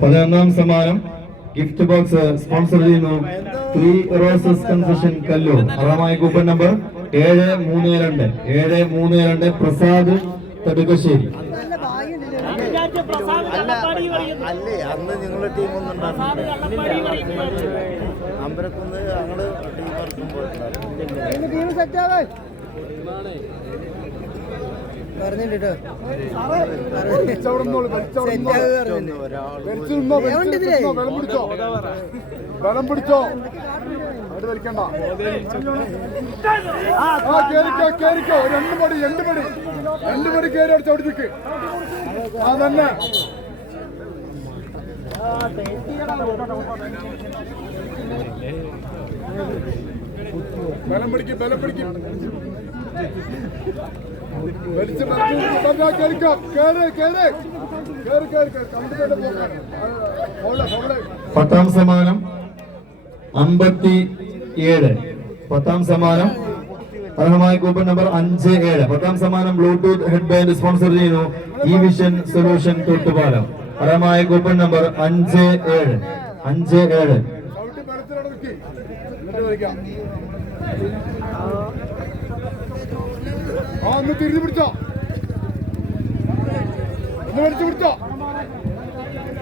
പതിനൊന്നാം സമ്മാനം gift box sponsor ചെയ്യുന്നു ത്രീ റോസസ് കൺസെഷൻ കല്ലൂർ അറമായ കൂപ്പൺ നമ്പർ ഏഴ് മൂന്ന് രണ്ട്. ഏഴ് മൂന്ന് രണ്ട് പ്രസാദ് തടുക്കശ്ശേരി. അല്ല അല്ലേ അന്ന് നിങ്ങളുടെ ടീമൊന്നും ഒന്നും ഉണ്ടായിരുന്നില്ല. അമ്പലക്കുന്ന് ഞങ്ങൾ ടീം വർക്കും പോയിട്ടുണ്ടായിരുന്നു പറഞ്ഞിട്ടോ ബലം പിടിച്ചോ അവിടെ വലിക്കണ്ട ആ കേറിക്കോ കേറിക്കോ രണ്ട് അടിച്ച് അവിടെ ആ തന്നെ ബലം പിടിക്കും ബലം പിടിക്കും. വലിച്ച് വലിച്ച് കേറിക്കോ കേറ് കേറ്. കേറി കേറി കേറി. കണ്ടിട്ട് പോകാൻ ഫോളെ ഫോളെ പത്താം സമാനം അമ്പത്തി ഏഴ് പത്താം സമ്മാനം അർഹമായ കൂപ്പൺ നമ്പർ അഞ്ച് ഏഴ്. പത്താം സമ്മാനം ബ്ലൂടൂത്ത് ഹെഡ് ബാൻഡ് സ്പോൺസർ ചെയ്യുന്നു. ഈ വിഷൻ സൊല്യൂഷൻ തൊട്ടുപാലം. അർഹമായ കൂപ്പൺ നമ്പർ അഞ്ച് ഏഴ്. അഞ്ച് ഏഴ്.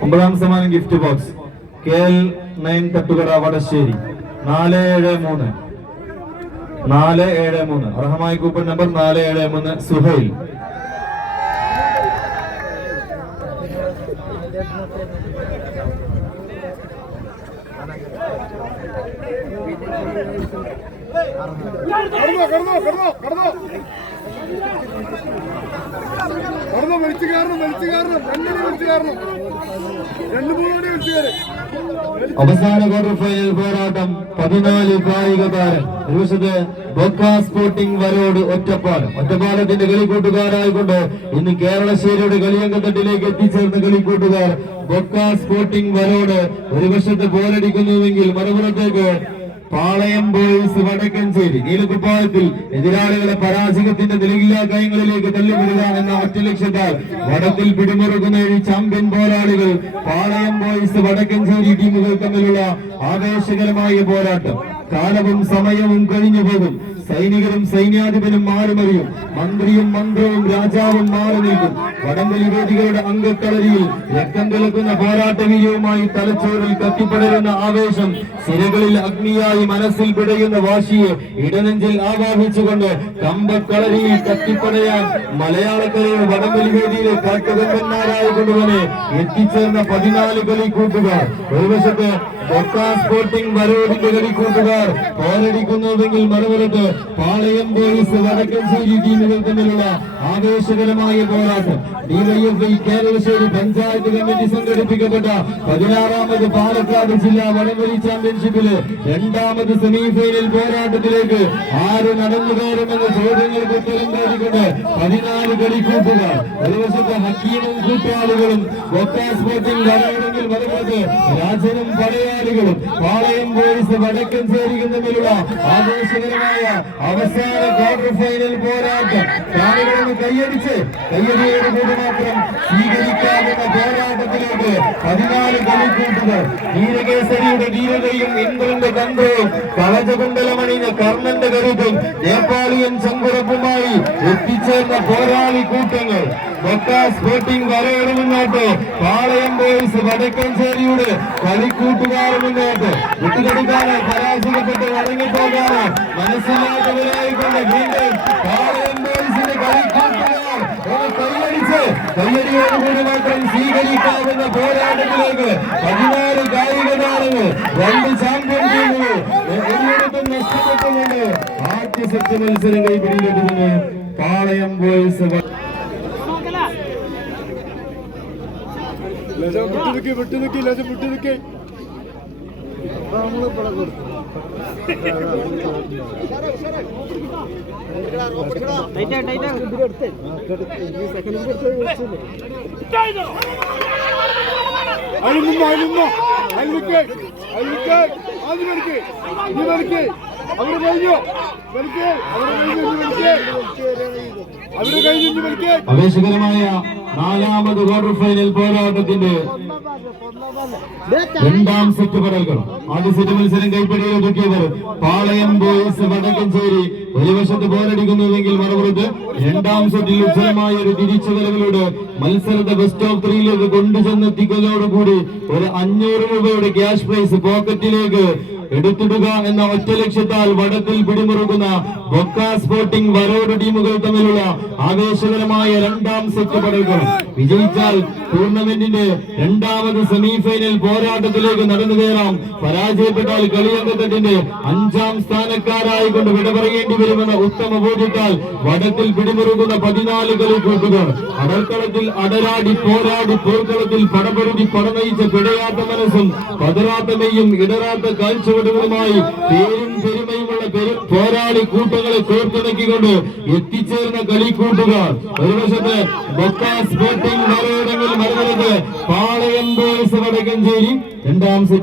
ഒമ്പതാം സമ്മാനം gift box K L nine തട്ടുകട വടശ്ശേരി. നാല് ഏഴ് മൂന്ന്. നാല് ഏഴ് മൂന്ന്. അർഹമായ കൂപ്പൺ നമ്പർ നാല് ഏഴ് മൂന്ന് സുഹൈൽ. കടന്നോ കടന്നോ കടന്നോ കടന്നോ. കടന്നോ വലിച്ചു കാരണം വലിച്ചു കാരണം രണ്ടിനെ വലിച്ചു കാരണം രണ്ട് മൂന്നിനെ അവസാന ക്വാർട്ടർ ഫൈനൽ പോരാട്ടം പതിനാല് കായിക താരം ഒരു വശത്ത് ബൊക്ക സ്പോർട്ടിംഗ് വരോട് ഒറ്റപ്പാലം. ഒറ്റപ്പാലത്തിന്റെ കളിക്കൂട്ടുകാരായിക്കൊണ്ട് ഇന്ന് കേരളശ്ശേരിയുടെ കളിയങ്കത്തട്ടിലേക്ക് എത്തിച്ചേർന്ന കളിക്കൂട്ടുകാർ ബൊക്ക സ്പോർട്ടിംഗ് വരോട് ഒരു വശത്ത് പോരടിക്കുന്നുവെങ്കിൽ മറുപുറത്തേക്ക് പാളയം ബോയ്സ് വടക്കഞ്ചേരി നീലക്കുപ്പായത്തിൽ എതിരാളികളെ പരാജയത്തിന്റെ നിലയില്ലാ കയങ്ങളിലേക്ക് തള്ളിവിടുക എന്ന ഒറ്റ ലക്ഷ്യത്താൽ വടത്തിൽ പിടിമുറുക്കുന്ന ഈ ചാമ്പ്യൻ പോരാളികൾ പാളയം ബോയ്സ് വടക്കഞ്ചേരി ടീമുകൾ തമ്മിലുള്ള ആവേശകരമായ പോരാട്ടം. കാലവും സമയവും കഴിഞ്ഞു പോകും സൈനികരും സൈന്യാധിപനും മാറുമറിയും. മന്ത്രിയും മന്ത്രവും രാജാവും മാറി നിൽക്കും. വടംവലി വേദികളുടെ അംഗക്കളരിയിൽ രക്തം തിളക്കുന്ന പോരാട്ട വീര്യവുമായി തലച്ചോറിൽ കത്തിപ്പടരുന്ന ആവേശം സിരകളിൽ അഗ്നിയായി മനസ്സിൽ പിടയുന്ന വാശിയെ ഇടനെഞ്ചിൽ ആവാഹിച്ചുകൊണ്ട് കമ്പക്കളരിയിൽ കത്തിപ്പടയാൻ മലയാളക്കരയുടെ വടംവലി വേദിയിലെ കാട്ടുകമ്പന്മാരായ കൊണ്ടുവനെ എത്തിച്ചേർന്ന പതിനാല് കളി കൂട്ടുകാർ ഒരു വശത്ത് സ്പോർട്ടിംഗ് വരോടിന്റെ കളിക്കൂട്ടുകാർ. കൂട്ടുകാർ പോരടിക്കുന്നുവെങ്കിൽ മറുപുറത്ത് പാളയം ബോയ്സ് വടക്കഞ്ചേരി ടീമുകൾ തമ്മിലുള്ള ആവേശകരമായ പോരാട്ടം. ഡിവൈഎഫ്ഐ കേരളശ്ശേരി പഞ്ചായത്ത് കമ്മിറ്റി സംഘടിപ്പിക്കപ്പെട്ട പതിനാറാമത് പാലക്കാട് ജില്ലാ വടംവലി ചാമ്പ്യൻഷിപ്പിൽ രണ്ടാമത് സെമി ഫൈനൽ പോരാട്ടത്തിലേക്ക് ആര് നടന്നു കയറുമെന്ന ചോദ്യങ്ങൾക്ക് ഉത്തരം തേടിക്കൊണ്ട് പതിനാല് കളിക്കൂട്ടുകാർ ഒരു വശത്ത് ഹക്കീമും കൂട്ടാളികളും സ്പോർട്ടിംഗ് മറുപടി രാജനും പടയാളികളും പാളയം ബോയ്സ് വടക്കഞ്ചേരിയും തമ്മിലുള്ള ആവേശകരമായ അവസാന ക്വാർട്ടർ ഫൈനൽ പോരാട്ടം. കാണികളൊന്ന് കയ്യടിച്ച് കയ്യടിയോട് കൂടി മാത്രം സ്വീകരിക്കാവുന്ന പോരാട്ടത്തിലേക്ക് പതിനാല് കളിക്കൂട്ടുകൾ. വീരകേസരിയുടെ ധീരതയും ഇന്ദ്രന്റെ തന്ത്രവും കവചകുണ്ടലമണിഞ്ഞ കർണന്റെ കരുതും നേപ്പാളിയൻ ശങ്കുറപ്പുമായി എത്തിച്ചേർന്ന പോരാളി കൂട്ടങ്ങൾ. സ്പോർട്ടിംഗ് വരയുടെ മുന്നോട്ട്. പാളയം ബോയ്സ് വടക്കഞ്ചേരിയുടെ കളിക്കൂട്ടുകാർ മുന്നോട്ട്. വിട്ടുകൊടുക്കാന് പരാജയപ്പെട്ട് മടങ്ങിപ്പോകാന് മനസ്സിലാത്തവരായിക്കൊണ്ട് വീണ്ടും പാളയം ബോയ്സിന്റെ കളിക്കൂട്ടുകാർ ഒന്ന് മാത്രം സ്വീകരിക്കാവുന്ന പോരാട്ടത്തിലേക്ക് പതിനാല് കായിക താരങ്ങൾ രണ്ട് ചാമ്പ്യൻ ടീമുകൾ ഒരിടത്തും നഷ്ടപ്പെട്ടുകൊണ്ട് ആദ്യ സെറ്റ് മത്സരം കൈപിടിയിലെത്തുന്നത് പാളയം ബോയ്സ് വിട്ടു നിൽക്കി വിട്ടു നിൽക്കി ലജ വിട്ടു നിൽക്കി അതിൽ നിന്നോ അതിൽ നിന്നോ അതിൽ നിൽക്ക് അതിൽ നിൽക്ക് അതിൽ നിൽക്ക് നീ വലിക്ക് അവർ കഴിഞ്ഞു വലിക്കേ അവർ കഴിഞ്ഞു അവർ കഴിഞ്ഞു ഇനി നാലാമത് ക്വാർട്ടർ ഫൈനൽ പോരാട്ടത്തിന്റെ രണ്ടാം സെറ്റ് പടകൾ ആദ്യ സെറ്റ് മത്സരം കൈപ്പിടിയിൽ ഒതുക്കിയവർ പാളയം ബോയ്സ് വടക്കഞ്ചേരി. ഒരു വശത്ത് പോരടിക്കുന്നുവെങ്കിൽ മറുപുറത്ത് രണ്ടാം സെറ്റിൽ ഉജ്ജലമായ ഒരു തിരിച്ചുവരവിലൂടെ മത്സരത്തെ ബെസ്റ്റ് ഓഫ് ത്രീയിലേക്ക് കൊണ്ടുചെന്നെത്തിക്കുന്നതോടുകൂടി ഒരു അഞ്ഞൂറ് രൂപയുടെ ക്യാഷ് പ്രൈസ് പോക്കറ്റിലേക്ക് എടുത്തിടുക എന്ന ഒറ്റ ലക്ഷ്യത്താൽ വടക്കിൽ പിടിമുറുക്കുന്ന ബൊക്ക സ്പോർട്ടിംഗ് വരോഡ് ടീമുകൾ തമ്മിലുള്ള ആവേശകരമായ രണ്ടാം സെറ്റ് പടകൾ വിജയിച്ചാൽ ടൂർണമെന്റിന്റെ രണ്ടാമത് സെമി ഫൈനൽ പോരാട്ടത്തിലേക്ക് നടന്നു കയറാം. പരാജയപ്പെട്ടാൽ കളിയങ്കത്തിന്റെ അഞ്ചാം സ്ഥാനക്കാരായിക്കൊണ്ട് വിട പറയേണ്ടി വരുമെന്ന ഉത്തമ ബോധ്യത്താൽ വടക്കിൽ പിടിമുറുക്കുന്ന പതിനാല് കളി കൂട്ടുകൾ അടർക്കളത്തിൽ അടരാടി പോരാടി പോർക്കളത്തിൽ പടപൊരുതി പടനയിച്ച പിടയാത്ത മനസ്സും പതറാത്ത മെയ്യും ഇടറാത്ത കാഴ്ചവെടുകളുമായി പേരും പെരുമയുമുള്ള പോരാളി കൂട്ടങ്ങളെ കോർത്തിണക്കിക്കൊണ്ട് എത്തിച്ചേർന്ന കളി കൂട്ടുകാർ ഒരു വശത്ത് മറുപടി പാളയം പോലീസ് വടക്കഞ്ചേരി രണ്ടാം സെറ്റ്